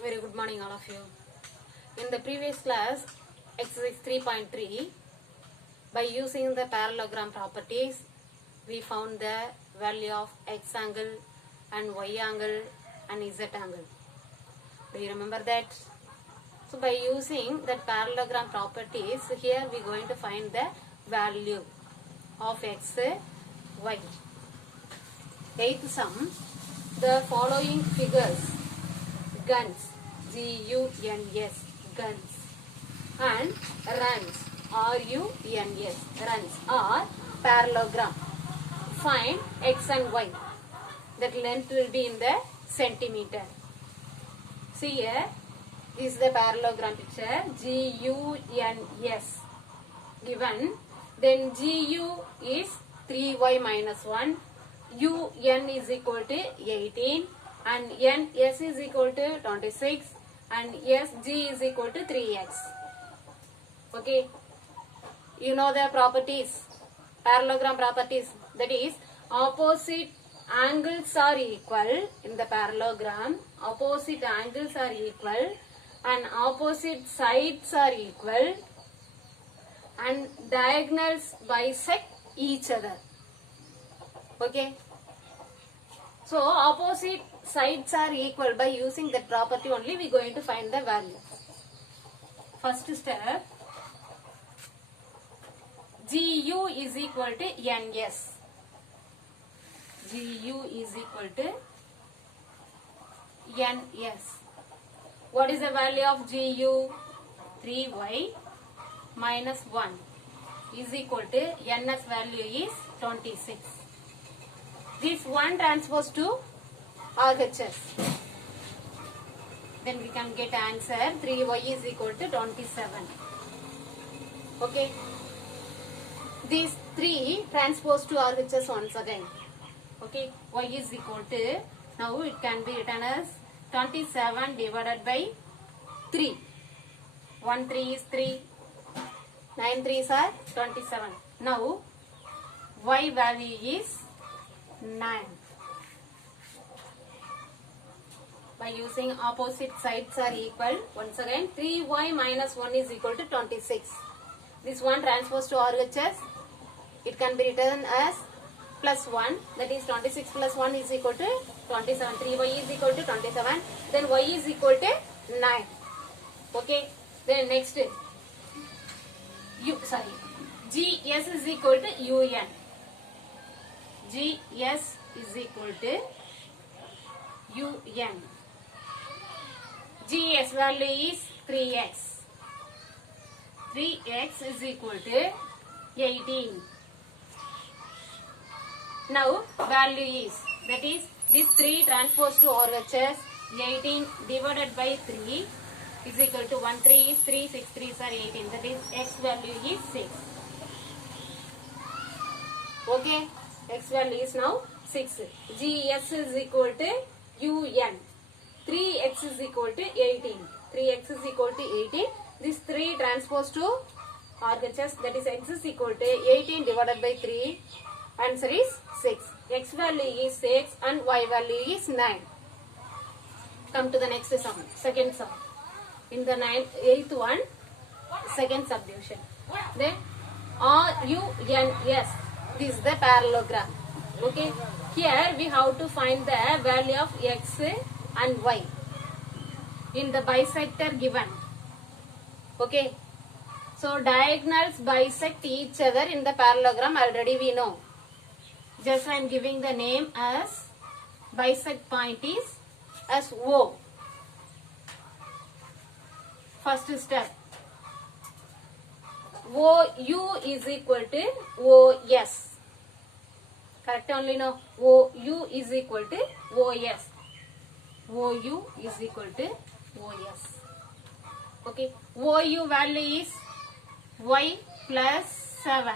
Very good morning all of you. In the previous class, exercise 3.3, by using the parallelogram properties, we found the value of x angle and y angle and z angle. Do you remember that? So by using that parallelogram properties, here we are going to find the value of x, y. Eighth sum, the following figures, guns, G-U-N-S, guns, and runs, R-U-N-S, runs, are parallelogram. Find x and y. That length will be in the centimeter. See here, this is the parallelogram picture, G-U-N-S given. Then G-U is 3y minus 1, U-N is equal to 18, and N-S is equal to 26, and S-G is equal to 3x. Okay, you know the properties, parallelogram properties, that is opposite angles are equal in the parallelogram, opposite angles are equal and opposite sides are equal and diagonals bisect each other. Okay, so opposite sides are equal. By using that property only we are going to find the value. First step, GU is equal to NS. GU is equal to NS. What is the value of GU? 3y minus 1 is equal to NS value is 26. This 1 transpose to RHS. Then we can get answer 3y is equal to 27. Okay. These 3 transpose to RHS once again. Okay. Y is equal to, now it can be written as 27 divided by 3. 1 3 is 3. 9 3s are 27. Now y value is 9. By using opposite sides are equal, once again 3y minus 1 is equal to 26. This 1 transpose to RHS, it can be written as plus 1, that is 26 plus 1 is equal to 27. 3y is equal to 27. Then y is equal to 9. Okay. Then next, GS is equal to UN. GS is equal to UN. GS value is 3x. 3x is equal to 18. Now value is, that is this 3 transpose to RHS, 18 divided by 3 is equal to 1 3 is 3, 6 3s are 18. That is x value is 6. Okay, x value is now 6. GS is equal to UN. 3x is equal to 18. 3x is equal to 18. This 3 transpose to RHS, that is x is equal to 18 divided by 3. Answer is 6. X value is 6 and y value is 9. Come to the next sum, second sum. In the 8th one, second subdivision. Then RUNS, this is the parallelogram. Okay, here we have to find the value of x and y in the bisector given. Okay, so diagonals bisect each other in the parallelogram, already we know. Just I am giving the name as bisect point is as O. First step, OU is equal to OS. Correct only no? OU is equal to OS. OU is equal to OS. Okay. OU value is y plus 7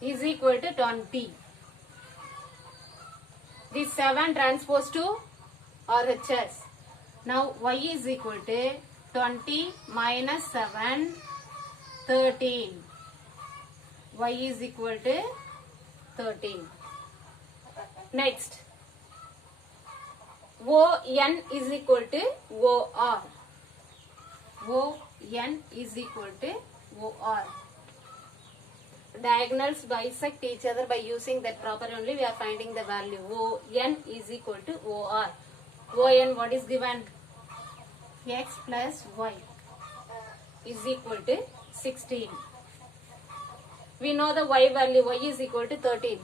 is equal to 20. This 7 transpose to RHS. Now y is equal to 20 minus 7, 13. Y is equal to 13. Next, ON is equal to OR. ON is equal to OR. Diagonals bisect each other by using that property only we are finding the value. ON is equal to OR. ON what is given? X plus Y is equal to 16. We know the Y value. Y is equal to 13.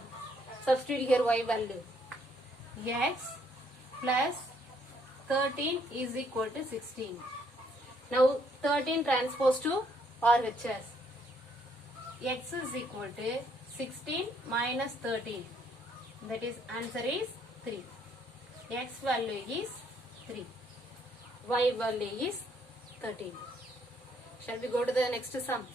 Substitute here Y value. X plus 13 is equal to 16. Now 13 transpose to RHS. X is equal to 16 minus 13. That is answer is 3. X value is 3. Y value is 13. Shall we go to the next sum?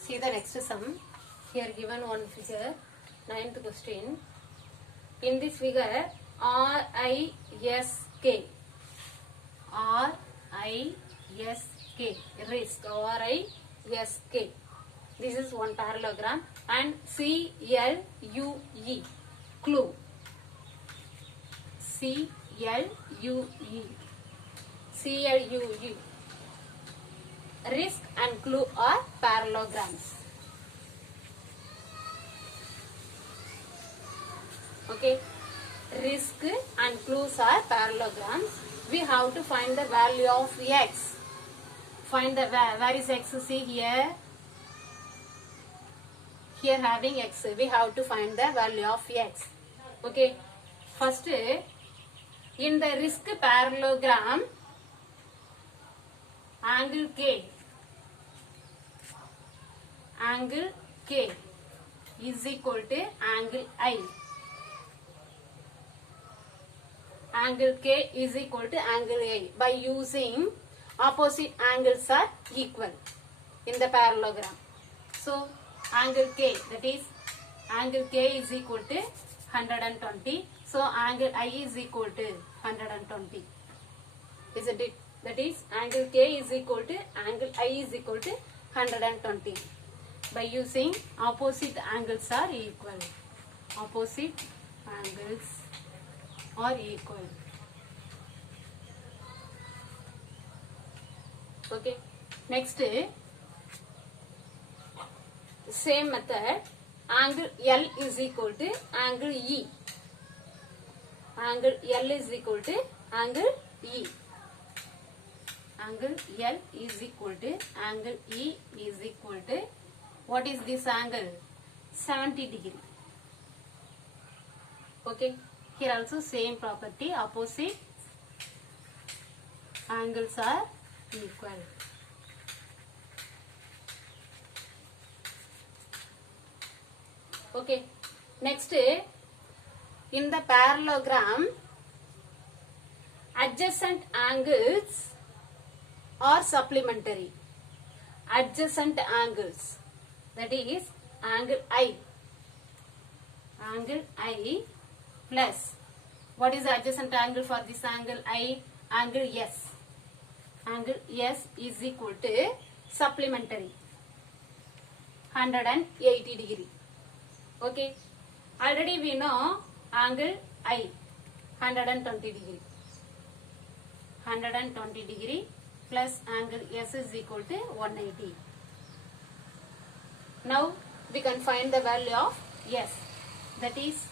See the next sum. Here given one figure, 9th question. In this figure, RISK, risk, RISK. This is one parallelogram. And CLUE, clue. CLUE. Risk and clue are parallelograms. Okay. Risk and clues are parallelograms. We have to find the value of X. Find the where is X? See here. Here having X. We have to find the value of X. Okay. First, in the risk parallelogram, angle K is equal to angle I. Angle K is equal to angle A. By using opposite angles are equal in the parallelogram. So, angle K, that is angle K is equal to 120. So, angle I is equal to 120. Isn't it? That is angle K is equal to angle I is equal to 120. By using opposite angles are equal. Opposite angles are equal. Okay. Next, same method. Angle L is equal to angle E. Angle L is equal to angle E. Angle L is equal to angle E is equal to, what is this angle? 70 degree. Okay. Here also same property. Opposite angles are equal. Okay. Next, in the parallelogram, adjacent angles are supplementary. Adjacent angles, that is angle I. Angle I plus, what is the adjacent angle for this angle I? Angle S. Angle S is equal to supplementary 180 degree. Okay. Already we know angle I 120 degree. 120 degree plus angle S is equal to 180. Now we can find the value of S. That is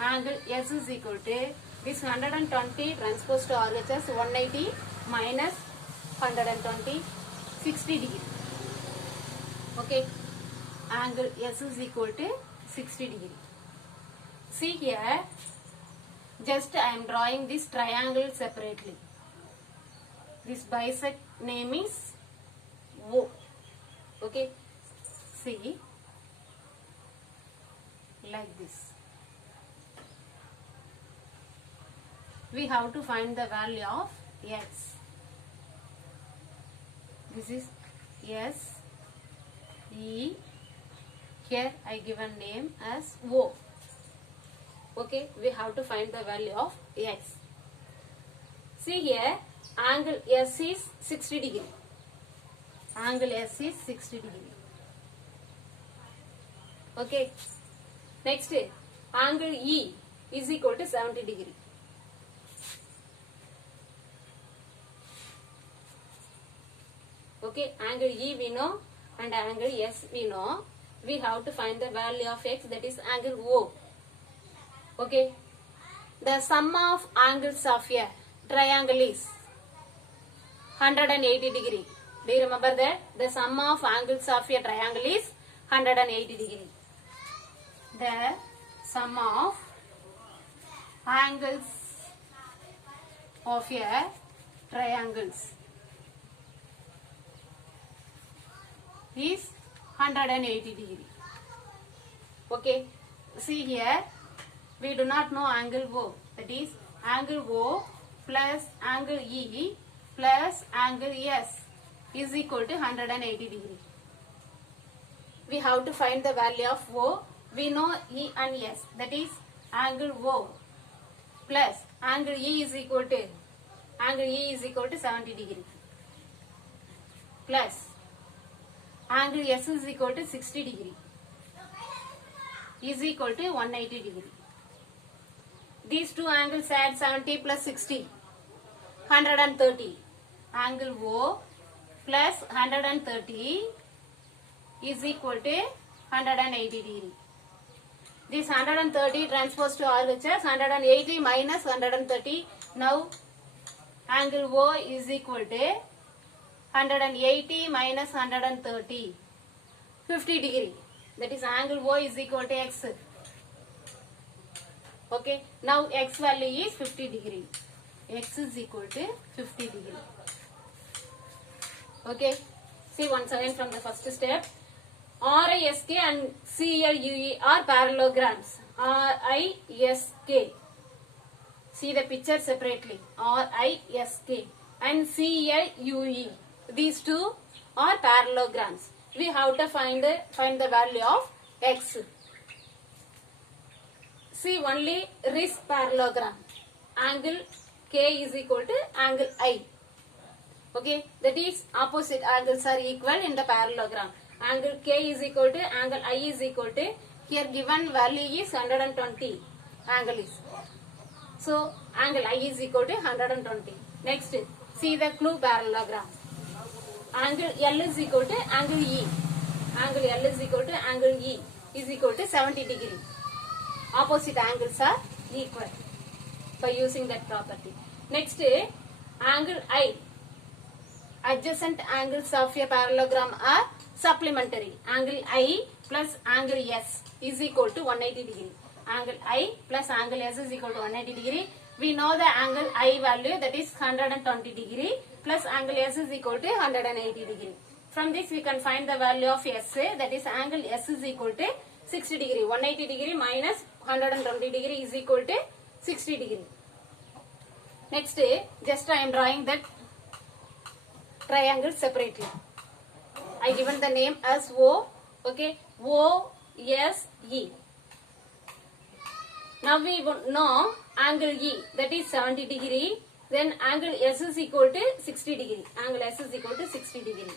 angle S is equal to this 120 transpose to RHS 180 minus 120, 60 degree. Okay. Angle S is equal to 60 degree. See here, just I am drawing this triangle separately. This bisect name is O. Okay. See, like this. We have to find the value of X. This is S, E. Here I given name as O. Okay, we have to find the value of X. See here, angle S is 60 degree. Angle S is 60 degree. Okay. Next, angle E is equal to 70 degree. Okay, angle E we know and angle S we know. We have to find the value of x, that is angle O. Okay, the sum of angles of a triangle is 180 degree. Do you remember that? The sum of angles of a triangle is 180 degree. The sum of angles of a triangles is 180 degree. Okay, see here, we do not know angle O, that is angle O plus angle E plus angle S is equal to 180 degree. We have to find the value of O. We know E and S, that is angle O plus angle E is equal to 70 degree plus angle S is equal to 60 degree is equal to 180 degree. These two angles add 70 plus 60, 130. Angle O plus 130 is equal to 180 degree. This 130 transposed to RHS, 180 minus 130. Now angle O is equal to 180 minus 130, 50 degree. That is angle O is equal to x. Okay, now x value is 50 degree. X is equal to 50 degree. Okay, see once again from the first step. RISK and CLUE are parallelograms. RISK. See the picture separately. RISK and CLUE. These two are parallelograms. We have to find the value of x. See only RISK parallelogram. Angle K is equal to angle I. Okay, that is opposite angles are equal in the parallelogram. Angle K is equal to angle I is equal to, here given value is 120 angle is. So angle I is equal to 120. Next, see the clue parallelogram. Angle L is equal to angle E. Angle L is equal to angle E is equal to 70 degree. Opposite angles are equal by using that property. Next, angle I. Adjacent angles of a parallelogram are supplementary. Angle I plus angle S is equal to 180 degree. Angle I plus angle S is equal to 180 degree. We know the angle I value, that is 120 degree, plus angle S is equal to 180 degree. From this we can find the value of S, that is angle S is equal to 60 degree. 180 degree minus 120 degree is equal to 60 degree. Next, just I am drawing that triangle separately. I given the name as O. Okay, O S E. Now we know angle E, that is 70 degree. Then angle S is equal to 60 degree. Angle S is equal to 60 degree.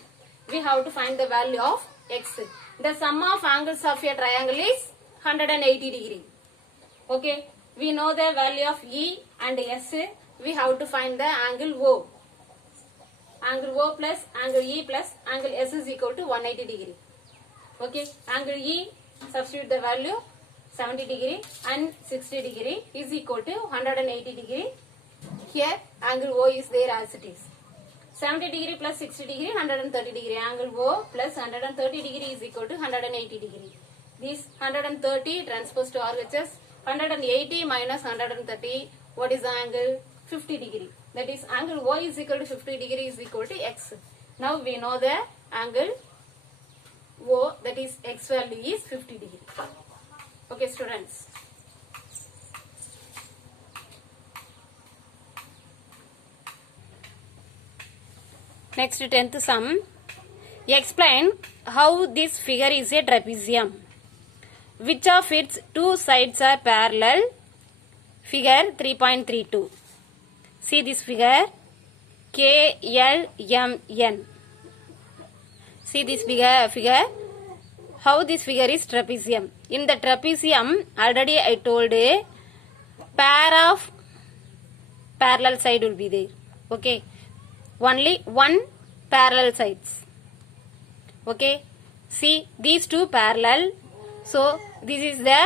We have to find the value of x. The sum of angles of a triangle is 180 degree. Okay, we know the value of E and S. We have to find the angle O. Angle O plus angle E plus angle S is equal to 180 degree. Okay, angle E, substitute the value 70 degree and 60 degree is equal to 180 degree. Here angle O is there as it is. 70 degree plus 60 degree, 130 degree. Angle O plus 130 degree is equal to 180 degree. This 130 transposed to RHS, 180 minus 130, what is the angle? 50 degree. That is angle O is equal to 50 degree is equal to x. Now we know the angle O, that is x value is 50 degree. Okay students. Next 10th sum. Explain how this figure is a trapezium. Which of its two sides are parallel? Figure 3.32. See this figure. KLMN. See this figure. how this figure is trapezium. In the trapezium, already I told a pair of parallel side will be there. Okay, only one parallel sides. Okay, see these two parallel. So this is the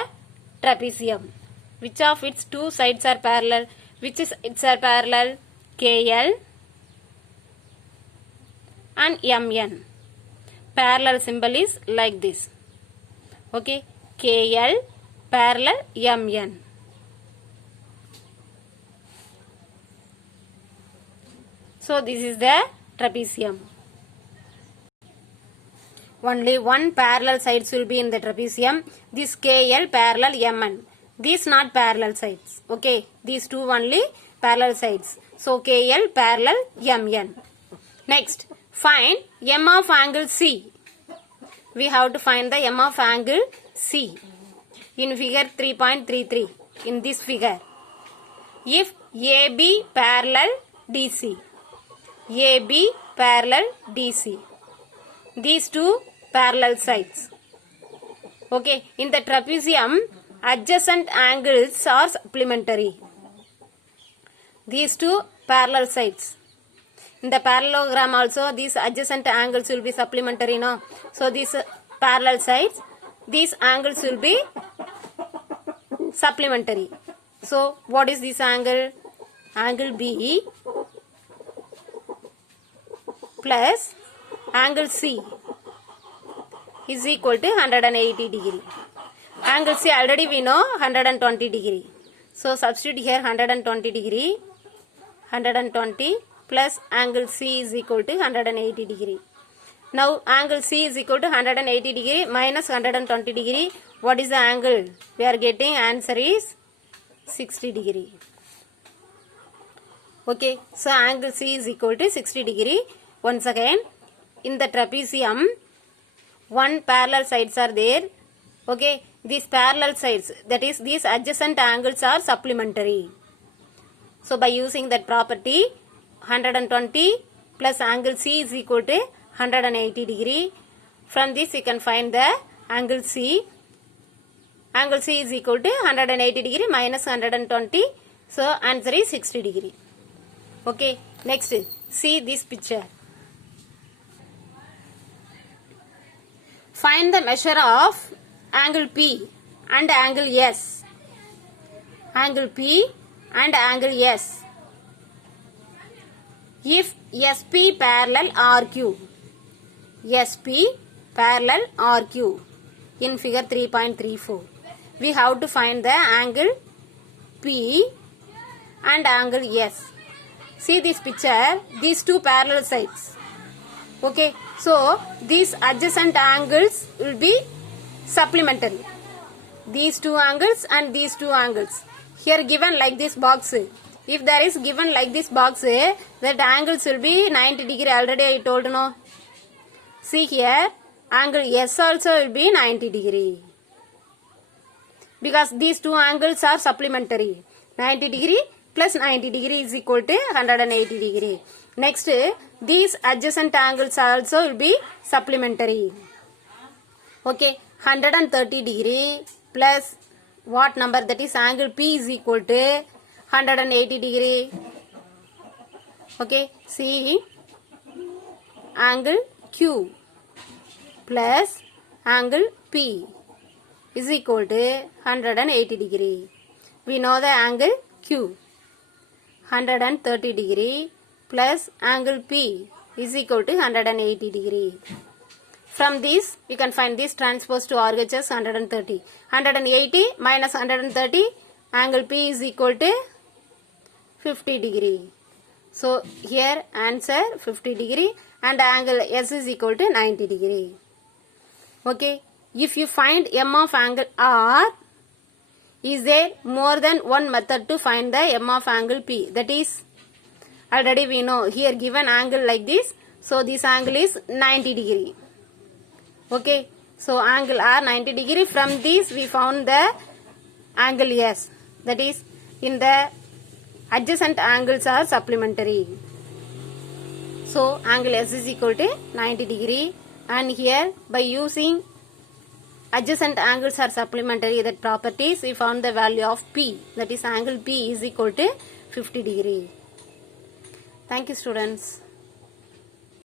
trapezium. Which of its two sides are parallel? Which is its are parallel? KL and MN. Parallel symbol is like this. Okay, KL parallel MN. So this is the trapezium. Only one parallel sides will be in the trapezium. This KL parallel MN. These not parallel sides. Okay, these two only parallel sides. So KL parallel MN. Next, find M of angle C. We have to find the M of angle C in figure 3.33. In this figure, if AB parallel DC, AB parallel DC, these two parallel sides. Okay, in the trapezium, adjacent angles are supplementary. These two parallel sides. In the parallelogram also, these adjacent angles will be supplementary, no? So these parallel sides, these angles will be supplementary. So what is this angle? Angle B plus angle C is equal to 180 degree. Angle C already we know 120 degree. So substitute here 120 degree. 120 plus angle C is equal to 180 degree. Now angle C is equal to 180 degree minus 120 degree. What is the angle? We are getting answer is 60 degree. Okay, so angle C is equal to 60 degree. Once again, in the trapezium, one parallel sides are there. Okay, these parallel sides, that is these adjacent angles are supplementary. So by using that property, 120 plus angle C is equal to 180 degree. From this you can find the angle C. Angle C is equal to 180 degree minus 120. So answer is 60 degree. Okay, next see this picture. Find the measure of angle P and angle S. Angle P and angle S. If SP parallel RQ. SP parallel RQ in figure 3.34. We have to find the angle P and angle S. See this picture, these two parallel sides. Okay, so these adjacent angles will be supplementary. These two angles and these two angles. Here given like this box. If there is given like this box, that angles will be 90 degree. Already I told, no. See here, angle S also will be 90 degree. Because these two angles are supplementary. 90 degree plus 90 degree is equal to 180 degree. Next, these adjacent angles also will be supplementary. Okay, 130 degree plus what number, that is angle P is equal to 180 degree. Okay, see angle Q plus angle P is equal to 180 degree. We know the angle Q. 130 degree plus angle P is equal to 180 degree. From this, we can find this transpose to RHS 130. 180 minus 130, angle P is equal to 50 degree. So, here answer 50 degree and angle S is equal to 90 degree. Okay. If you find M of angle R, is there more than one method to find the M of angle P? That is, already we know here given angle like this. So, this angle is 90 degree. Okay. So, angle R 90 degree. From this we found the angle S. That is, in the adjacent angles are supplementary. So, angle S is equal to 90 degree. And here by using adjacent angles are supplementary that properties, we found the value of P, that is angle P is equal to 50 degree. Thank you students.